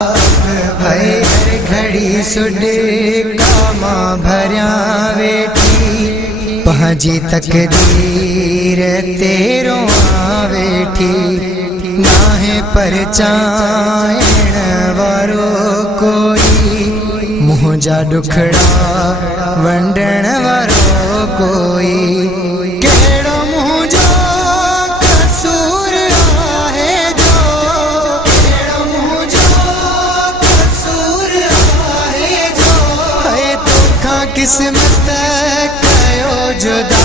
हर घड़ी सुडे कामा भरिया वेठी पंहिंजी तकदीर तेरो वेठी नाहे परचाइण वारो कोई मुंहिंजा दुखड़ा वंडण वारो कोई कहिड़ो मुंहिंजो कसूर आहे जो कहिड़ो मुंहिंजो कसूर आहे जो है तोखां किस्मत कयो जुदा